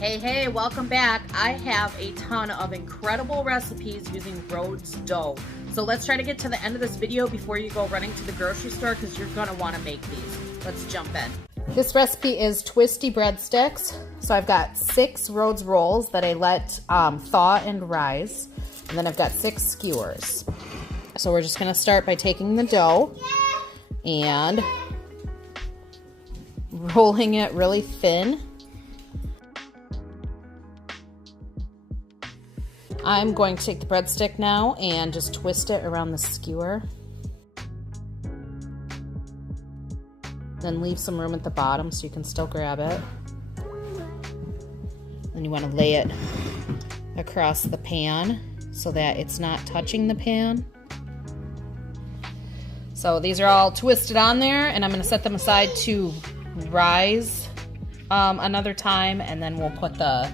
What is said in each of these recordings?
Hey, welcome back. I have a ton of incredible recipes using Rhodes Dough. So let's try to get to the end of this video before you go running to the grocery store because you're going to want to make these. Let's jump in. This recipe is Twisty Breadsticks. So I've got 6 Rhodes rolls that I let thaw and rise. And then I've got 6 skewers. So we're just going to start by taking the dough and rolling it really thin. I'm going to take the breadstick now and just twist it around the skewer. Then leave some room at the bottom so you can still grab it. Then you want to lay it across the pan so that it's not touching the pan. So these are all twisted on there, and I'm going to set them aside to rise another time, and then we'll put the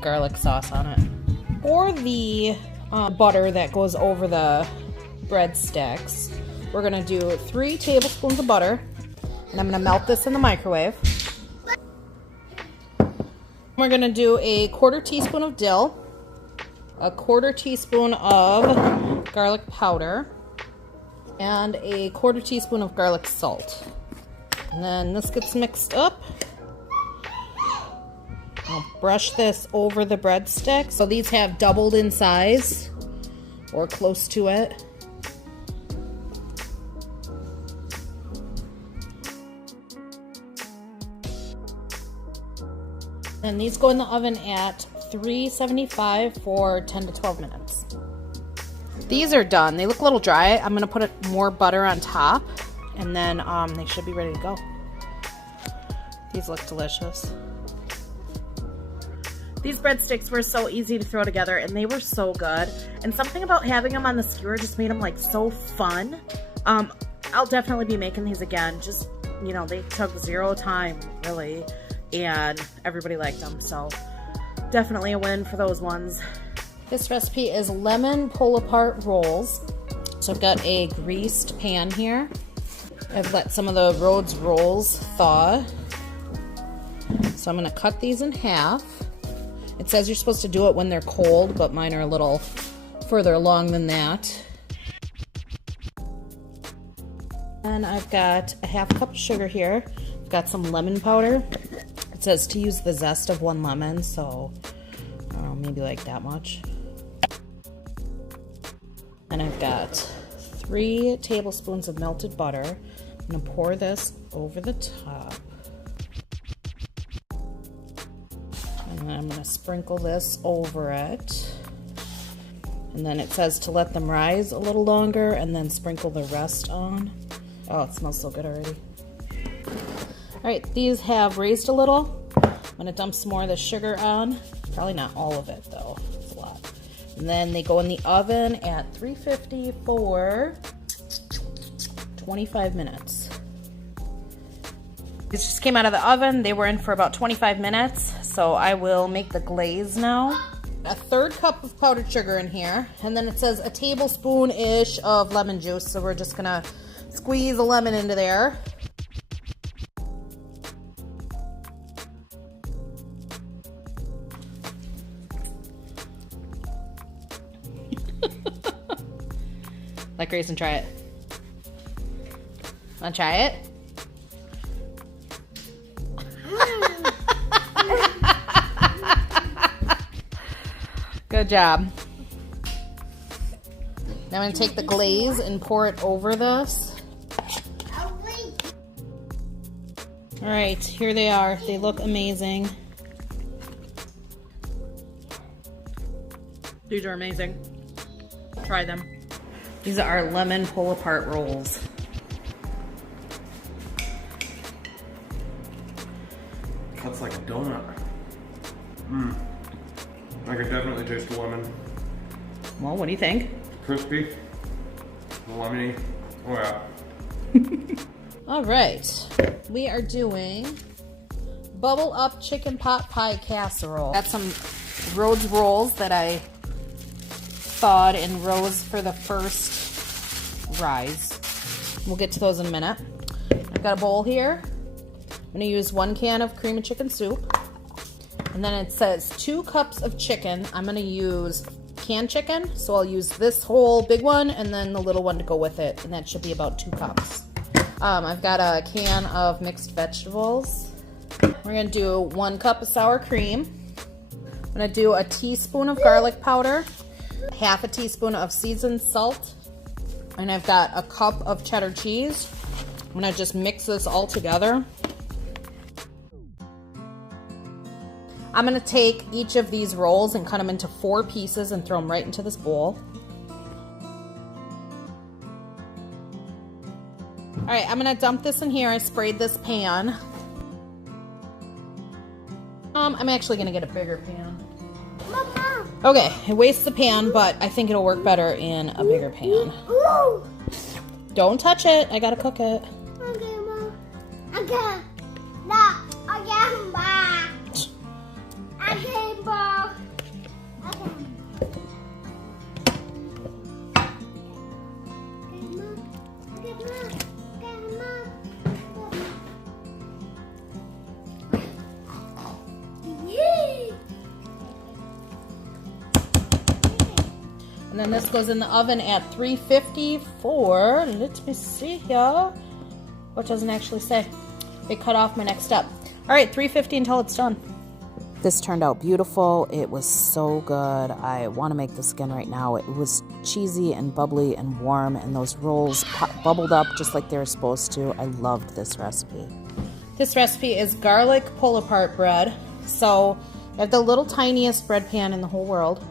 garlic sauce on it. For the butter that goes over the breadsticks, we're going to do 3 tablespoons of butter, and I'm going to melt this in the microwave. We're going to do a 1/4 teaspoon of dill, a 1/4 teaspoon of garlic powder, and a 1/4 teaspoon of garlic salt. And then this gets mixed up. I'll brush this over the breadsticks. So these have doubled in size or close to it. And these go in the oven at 375 for 10 to 12 minutes. These are done. They look a little dry. I'm gonna put more butter on top, and then they should be ready to go. These look delicious. These breadsticks were so easy to throw together, and they were so good. And something about having them on the skewer just made them like so fun. I'll definitely be making these again. Just, you know, they took 0 time really, and everybody liked them. So definitely a win for those ones. This recipe is lemon pull-apart rolls. So I've got a greased pan here. I've let some of the Rhodes rolls thaw. So I'm going to cut these in half. It says you're supposed to do it when they're cold, but mine are a little further along than that. And I've got a 1/2 cup of sugar here. I've got some lemon powder. It says to use the zest of 1 lemon, so I don't know, maybe like that much. And I've got 3 tablespoons of melted butter. I'm going to pour this over the top. And I'm going to sprinkle this over it. And then it says to let them rise a little longer and then sprinkle the rest on. Oh, it smells so good already. Alright, these have raised a little. I'm going to dump some more of the sugar on. Probably not all of it though. It's a lot. And then they go in the oven at 350 for 25 minutes. These just came out of the oven. They were in for about 25 minutes. So I will make the glaze now. A 1/3 cup of powdered sugar in here. And then it says a tablespoon-ish of lemon juice. So we're just gonna squeeze a lemon into there. Like Grayson, try it. Wanna try it? Good job. Now I'm going to take the glaze and pour it over this. Alright, here they are. They look amazing. These are amazing. Try them. These are our lemon pull-apart rolls. Cuts like a donut. I can definitely taste the lemon. Well, what do you think? Crispy, lemony. Oh yeah. All right, we are doing bubble up chicken pot pie casserole. Got some Rhodes rolls that I thawed and rose for the first rise. We'll get to those in a minute. I've got a bowl here. I'm gonna use 1 can of cream of chicken soup. And then it says 2 cups of chicken. I'm gonna use canned chicken, so I'll use this whole big one and then the little one to go with it, and that should be about 2 cups. I've got a can of mixed vegetables. We're gonna do 1 cup of sour cream. I'm gonna do a teaspoon of garlic powder, half a teaspoon of seasoned salt, and I've got a cup of cheddar cheese. I'm gonna just mix this all together. I'm gonna take each of these rolls and cut them into 4 pieces and throw them right into this bowl. All right, I'm gonna dump this in here. I sprayed this pan. I'm actually gonna get a bigger pan. Mama. Okay, it wastes the pan, but I think it'll work better in a bigger pan. Don't touch it, I gotta cook it. Okay, Mom. Okay. No, okay, Mom. Okay, Mom. Okay. And then this goes in the oven at 350 for, let me see here. What doesn't actually say. They cut off my next step. All right, 350 until it's done. This turned out beautiful. It was so good. I want to make this again right now. It was cheesy and bubbly and warm, and those rolls bubbled up just like they were supposed to. I loved this recipe. This recipe is garlic pull-apart bread. So I have the little tiniest bread pan in the whole world.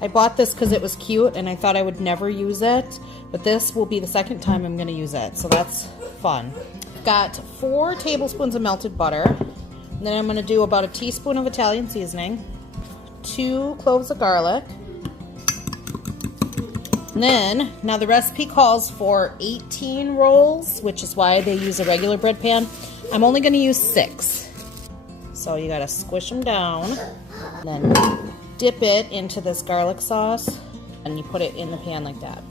I bought this because it was cute and I thought I would never use it, but this will be the second time I'm going to use it, so that's fun. Got 4 tablespoons of melted butter, and then I'm going to do about a teaspoon of Italian seasoning, 2 cloves of garlic, and then, now the recipe calls for 18 rolls, which is why they use a regular bread pan. I'm only going to use 6, so you got to squish them down, and then dip it into this garlic sauce, and you put it in the pan like that.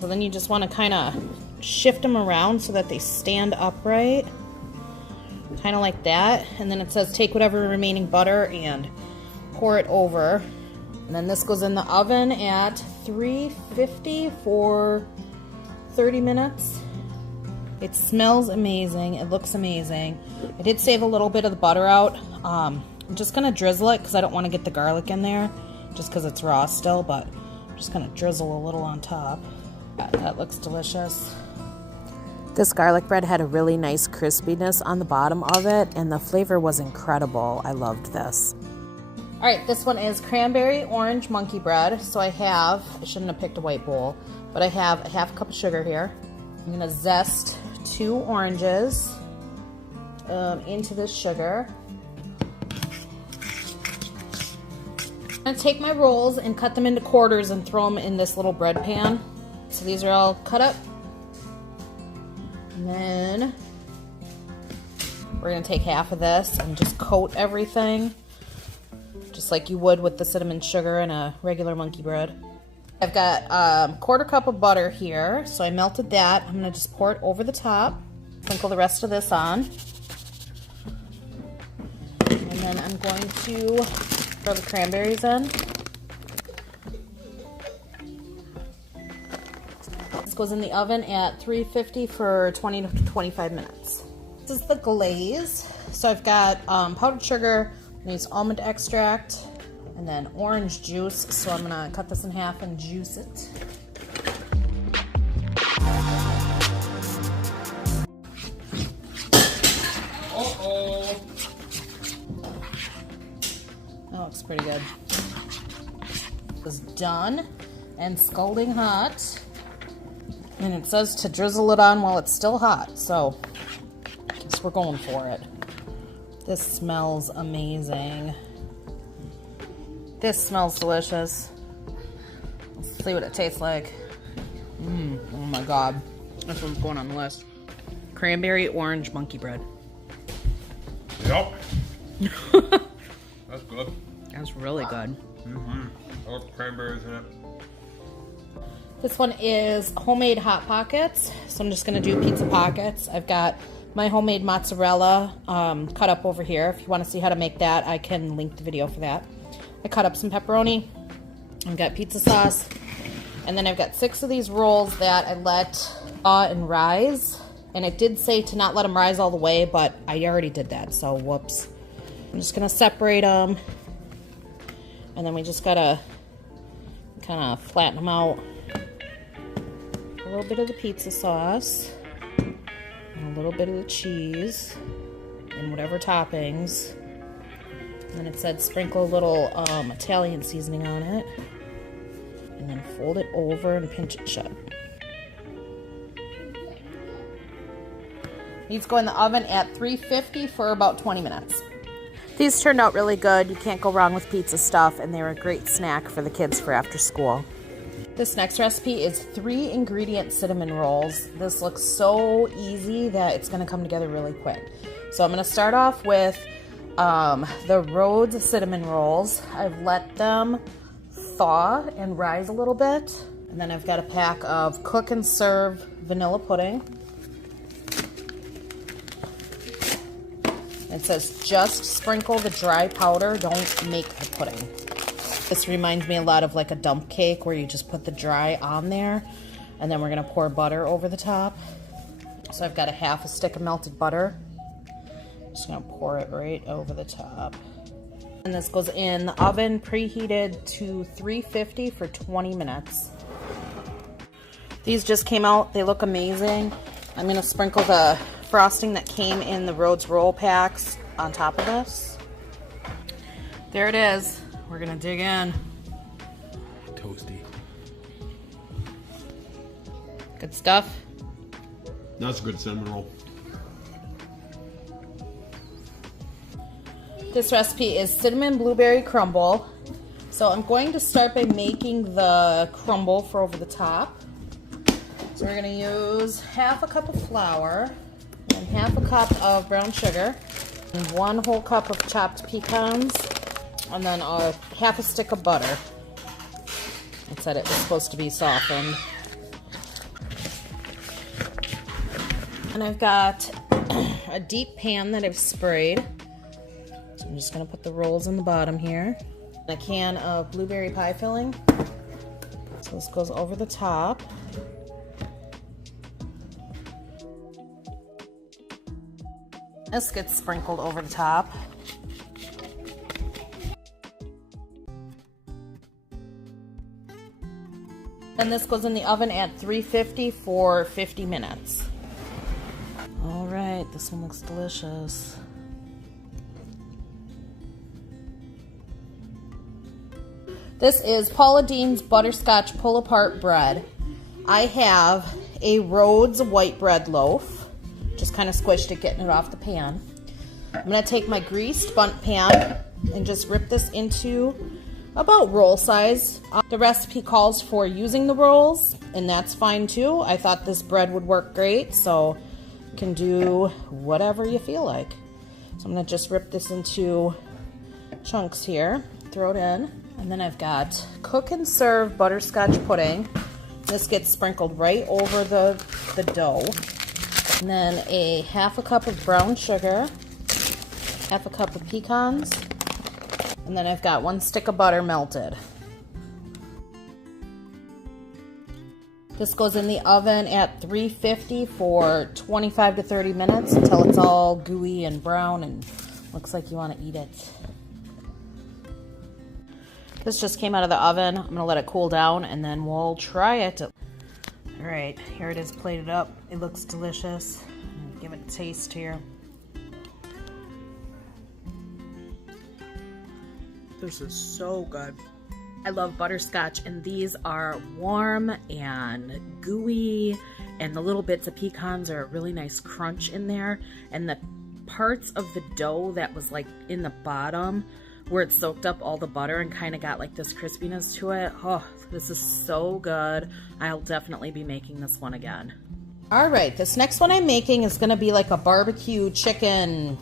So then you just want to kind of shift them around so that they stand upright, kind of like that. And then it says take whatever remaining butter and pour it over. And then this goes in the oven at 350 for 30 minutes. It smells amazing. It looks amazing. I did save a little bit of the butter out. I'm just going to drizzle it because I don't want to get the garlic in there just because it's raw still, but I'm just going to drizzle a little on top. That looks delicious. This garlic bread had a really nice crispiness on the bottom of it, and the flavor was incredible. I loved this. All right, this one is cranberry orange monkey bread. So I shouldn't have picked a white bowl, but I have a half cup of sugar here. I'm going to zest 2 oranges into this sugar. I'm going to take my rolls and cut them into quarters and throw them in this little bread pan. So these are all cut up. And then we're going to take half of this and just coat everything just like you would with the cinnamon sugar and a regular monkey bread. I've got a 1/4 cup of butter here, so I melted that. I'm going to just pour it over the top, sprinkle the rest of this on, and then I'm going to throw the cranberries in. This goes in the oven at 350 for 20 to 25 minutes. This is the glaze. So I've got powdered sugar, I use almond extract, and then orange juice. So I'm gonna cut this in half and juice it. Uh-oh. That looks pretty good. It's done and scalding hot. And it says to drizzle it on while it's still hot. So I guess we're going for it. This smells amazing. This smells delicious. Let's see what it tastes like. Oh my god. This one's going on the list. Cranberry orange monkey bread. Yep. That's good. That's really good. I love cranberries in it. This one is homemade Hot Pockets. So I'm just gonna do pizza pockets. I've got my homemade mozzarella cut up over here. If you want to see how to make that, I can link the video for that. I cut up some pepperoni. I've got pizza sauce. And then I've got 6 of these rolls that I let thaw and rise. And it did say to not let them rise all the way, but I already did that, so whoops. I'm just going to separate them. And then we just got to kind of flatten them out. A little bit of the pizza sauce. And a little bit of the cheese. And whatever toppings. And then it said sprinkle a little Italian seasoning on it. And then fold it over and pinch it shut. These go in the oven at 350 for about 20 minutes. These turned out really good. You can't go wrong with pizza stuff, and they were a great snack for the kids for after school. This next recipe is 3 ingredient cinnamon rolls. This looks so easy that it's gonna come together really quick. So I'm gonna start off with the Rhodes cinnamon rolls. I've let them thaw and rise a little bit. And then I've got a pack of cook and serve vanilla pudding. It says just sprinkle the dry powder, don't make the pudding. This reminds me a lot of like a dump cake where you just put the dry on there and then we're gonna pour butter over the top. So I've got a half a stick of melted butter. Just gonna pour it right over the top. And this goes in the oven preheated to 350 for 20 minutes. These just came out, they look amazing. I'm gonna sprinkle the frosting that came in the Rhodes roll packs on top of this. There it is. We're gonna dig in. Toasty. Good stuff. That's a good cinnamon roll. This recipe is cinnamon blueberry crumble. So I'm going to start by making the crumble for over the top. So we're gonna use half a cup of flour and half a cup of brown sugar and 1 whole cup of chopped pecans and then half a stick of butter. It said it was supposed to be softened. And I've got a deep pan that I've sprayed. So I'm just gonna put the rolls in the bottom here. And a can of blueberry pie filling. So this goes over the top. This gets sprinkled over the top. And this goes in the oven at 350 for 50 minutes. All right, this one looks delicious. This is Paula Deen's Butterscotch Pull-Apart Bread. I have a Rhodes white bread loaf. Just kind of squished it, getting it off the pan. I'm going to take my greased bundt pan and just rip this into about roll size. The recipe calls for using the rolls, and that's fine too. I thought this bread would work great, so you can do whatever you feel like. So I'm going to just rip this into chunks here, throw it in, and then I've got cook and serve butterscotch pudding. This gets sprinkled right over the dough. And then a half a cup of brown sugar, half a cup of pecans, and then I've got 1 stick of butter melted. This goes in the oven at 350 for 25 to 30 minutes until it's all gooey and brown and looks like you want to eat it. This just came out of the oven. I'm going to let it cool down and then we'll try it. All right, here it is plated up. It looks delicious. Give it a taste here. This is so good. I love butterscotch, and these are warm and gooey, and the little bits of pecans are a really nice crunch in there, and the parts of the dough that was like in the bottom where it soaked up all the butter and kind of got like this crispiness to it. Oh, this is so good. I'll definitely be making this one again. All right, this next one I'm making is gonna be like a barbecue chicken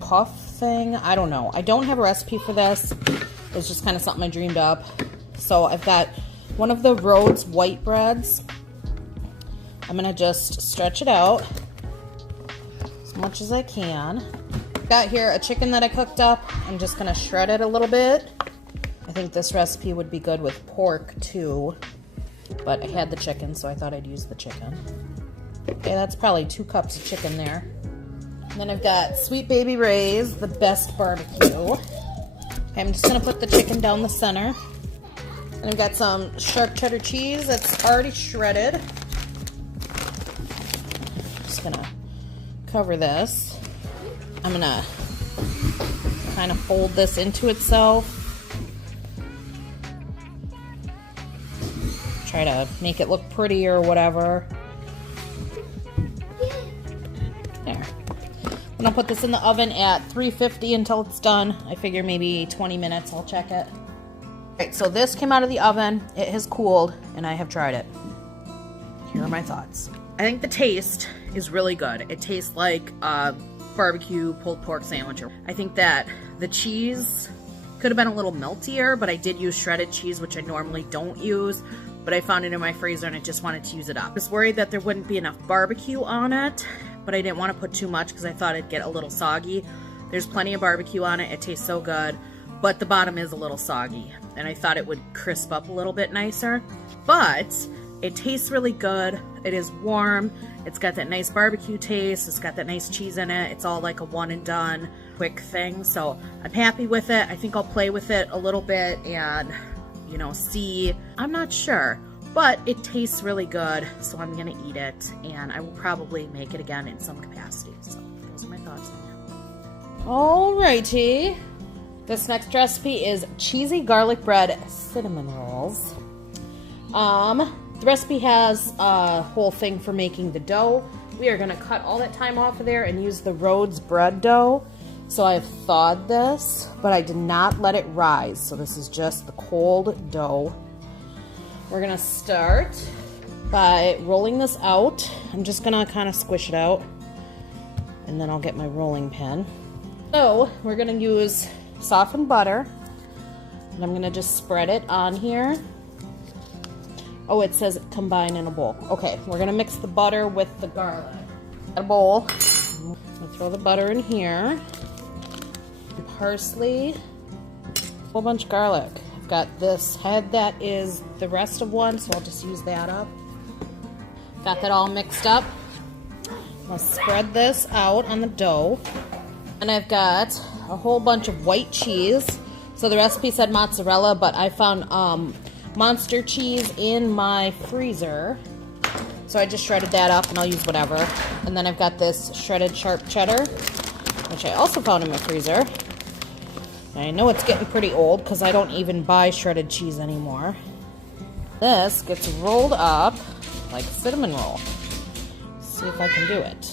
puff thing. I don't know. I don't have a recipe for this. It's just kind of something I dreamed up. So I've got one of the Rhodes white breads. I'm gonna just stretch it out. much as I can. Got here a chicken that I cooked up. I'm just gonna shred it a little bit. I think this recipe would be good with pork too, but I had the chicken, so I thought I'd use the chicken. Okay, that's probably 2 cups of chicken there. And then I've got Sweet Baby Ray's, the best barbecue. Okay, I'm just gonna put the chicken down the center. And I've got some sharp cheddar cheese that's already shredded. Just gonna cover this. I'm gonna kind of fold this into itself. Try to make it look pretty or whatever. There. And I'll put this in the oven at 350 until it's done. I figure maybe 20 minutes, I'll check it. Alright, so this came out of the oven. It has cooled, and I have tried it. Here are my thoughts. I think the taste is really good. It tastes like a barbecue pulled pork sandwich. I think that the cheese could have been a little meltier, but I did use shredded cheese, which I normally don't use. But I found it in my freezer, and I just wanted to use it up. I was worried that there wouldn't be enough barbecue on it, but I didn't want to put too much because I thought it'd get a little soggy. There's plenty of barbecue on it. It tastes so good, but the bottom is a little soggy, and I thought it would crisp up a little bit nicer. But it tastes really good. It is warm. It's got that nice barbecue taste. It's got that nice cheese in it. It's all like a one and done quick thing. So I'm happy with it. I think I'll play with it a little bit and, you know, see. I'm not sure, but it tastes really good. So I'm going to eat it, and I will probably make it again in some capacity. So those are my thoughts on that. Alrighty. This next recipe is cheesy garlic bread cinnamon rolls. The recipe has a whole thing for making the dough. We are going to cut all that time off of there and use the Rhodes bread dough. So I have thawed this, but I did not let it rise. So this is just the cold dough. We're going to start by rolling this out. I'm just going to kind of squish it out, and then I'll get my rolling pin. So we're going to use softened butter, and I'm going to just spread it on here. Oh, it says combine in a bowl. Okay, we're going to mix the butter with the garlic. A bowl. I'll throw the butter in here. Parsley. A whole bunch of garlic. I've got this head that is the rest of one, so I'll just use that up. Got that all mixed up. I'll spread this out on the dough. And I've got a whole bunch of white cheese. So the recipe said mozzarella, but I found monster cheese in my freezer. So I just shredded that up, and I'll use whatever. And then I've got this shredded sharp cheddar, which I also found in my freezer. I know it's getting pretty old because I don't even buy shredded cheese anymore. This gets rolled up like a cinnamon roll. Let's see if I can do it.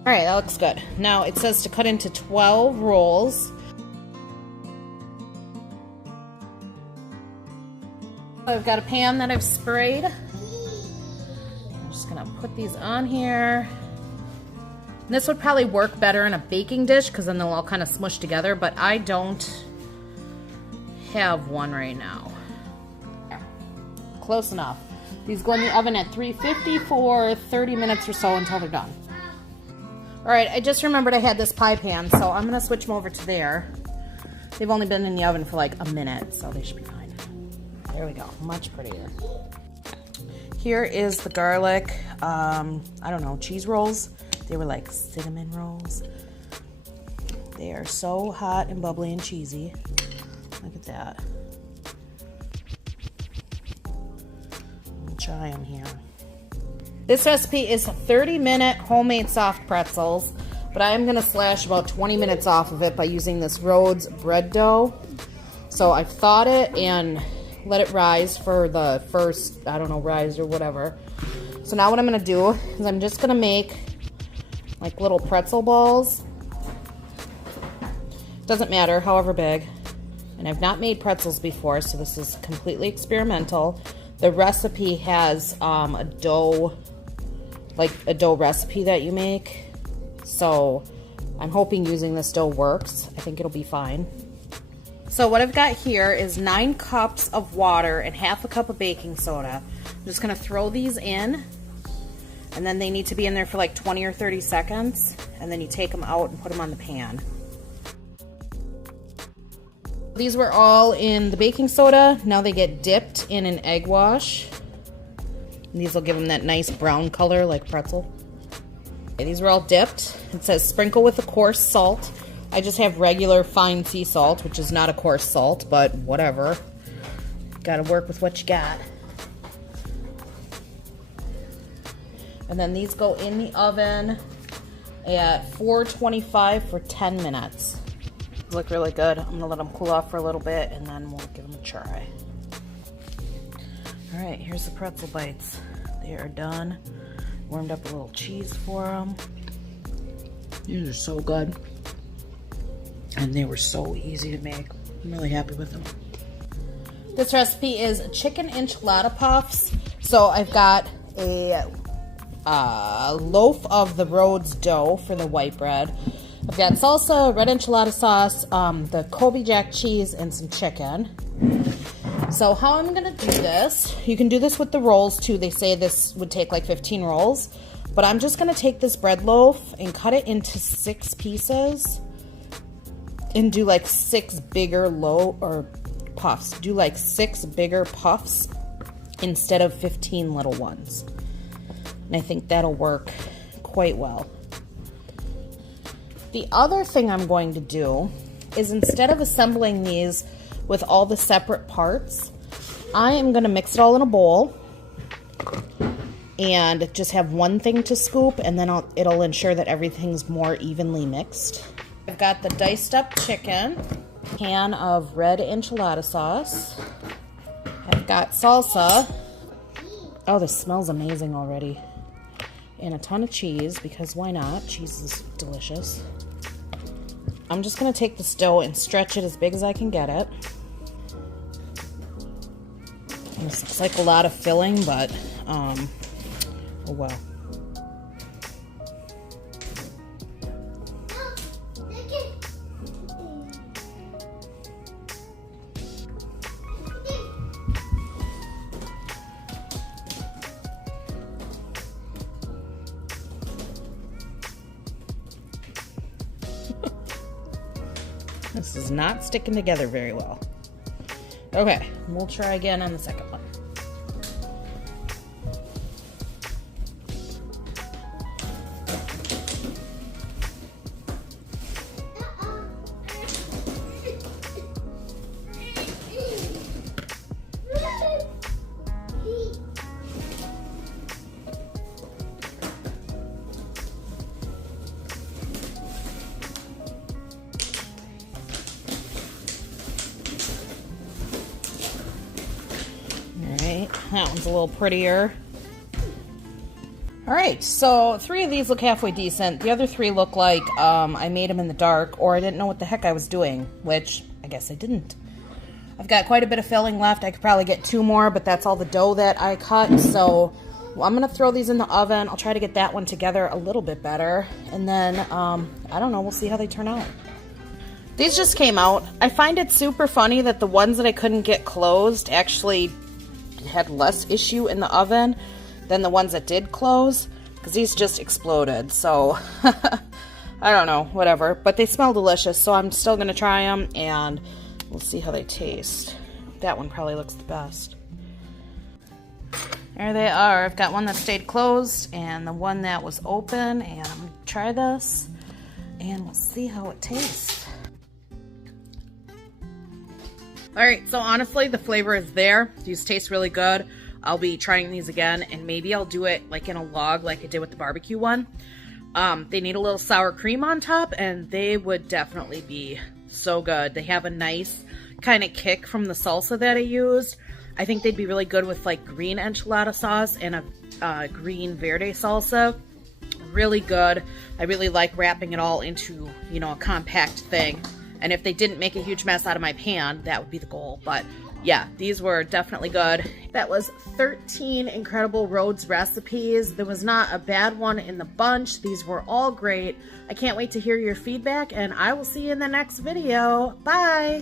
Alright, that looks good. Now it says to cut into 12 rolls. I've got a pan that I've sprayed. I'm just gonna put these on here. And this would probably work better in a baking dish because then they'll all kind of smush together, but I don't have one right now. Close enough. These go in the oven at 350 for 30 minutes or so until they're done. Alright, I just remembered I had this pie pan, so I'm going to switch them over to there. They've only been in the oven for like a minute, so they should be fine. There we go. Much prettier. Here is the garlic, I don't know, cheese rolls. They were like cinnamon rolls. They are so hot and bubbly and cheesy. Look at that. I'll try them here. This recipe is 30-minute homemade soft pretzels, but I am going to slash about 20 minutes off of it by using this Rhodes bread dough. So I've thawed it and let it rise for the first, I don't know, rise or whatever. So now what I'm going to do is I'm just going to make like little pretzel balls. Doesn't matter, however big. And I've not made pretzels before, so this is completely experimental. The recipe has a dough recipe that you make. So I'm hoping using this dough works. I think it'll be fine. So what I've got here is 9 cups of water and half a cup of baking soda. I'm just gonna throw these in, and then they need to be in there for like 20 or 30 seconds, and then you take them out and put them on the pan. These were all in the baking soda. Now they get dipped in an egg wash. And these will give them that nice brown color like pretzel. Okay, these were all dipped. It says sprinkle with a coarse salt. I just have regular fine sea salt, which is not a coarse salt, but whatever. Gotta work with what you got. And then these go in the oven at 425 for 10 minutes. These look really good. I'm gonna let them cool off for a little bit and then we'll give them a try. All right, here's the pretzel bites. They are done. Warmed up a little cheese for them. These are so good. And they were so easy to make. I'm really happy with them. This recipe is chicken enchilada puffs. So I've got a loaf of the Rhodes dough for the white bread. I've got salsa, red enchilada sauce, the Kobe Jack cheese, and some chicken. So how I'm gonna do this, you can do this with the rolls too. They say this would take like 15 rolls, but I'm just gonna take this bread loaf and cut it into 6 pieces and do like 6 bigger puffs. Do like 6 bigger puffs instead of 15 little ones. And I think that'll work quite well. The other thing I'm going to do is instead of assembling these with all the separate parts, I am going to mix it all in a bowl and just have one thing to scoop, and then it'll ensure that everything's more evenly mixed. I've got the diced up chicken, can of red enchilada sauce. I've got salsa. Oh, this smells amazing already. And a ton of cheese, because why not? Cheese is delicious. I'm just going to take this dough and stretch it as big as I can get it. This looks like a lot of filling, but oh well. This is not sticking together very well. Okay, we'll try again on the second one. That one's a little prettier. Alright, so 3 of these look halfway decent. The other 3 look like I made them in the dark, or I didn't know what the heck I was doing, which I guess I didn't. I've got quite a bit of filling left. I could probably get 2 more, but that's all the dough that I cut. So I'm going to throw these in the oven. I'll try to get that one together a little bit better. And then, I don't know, we'll see how they turn out. These just came out. I find it super funny that the ones that I couldn't get closed actually had less issue in the oven than the ones that did close, because these just exploded. So I don't know, whatever, but they smell delicious, so I'm still gonna try them and we'll see how they taste. That one probably looks the best. There they are. I've got one that stayed closed and the one that was open, and I'm gonna try this and we'll see how it tastes. Alright, so honestly, the flavor is there. These taste really good. I'll be trying these again, and maybe I'll do it like in a log like I did with the barbecue one. They need a little sour cream on top, and they would definitely be so good. They have a nice kind of kick from the salsa that I used. I think they'd be really good with like green enchilada sauce and a green verde salsa. Really good. I really like wrapping it all into, you know, a compact thing. And if they didn't make a huge mess out of my pan, that would be the goal. But yeah, these were definitely good. That was 13 incredible Rhodes recipes. There was not a bad one in the bunch. These were all great. I can't wait to hear your feedback, and I will see you in the next video. Bye!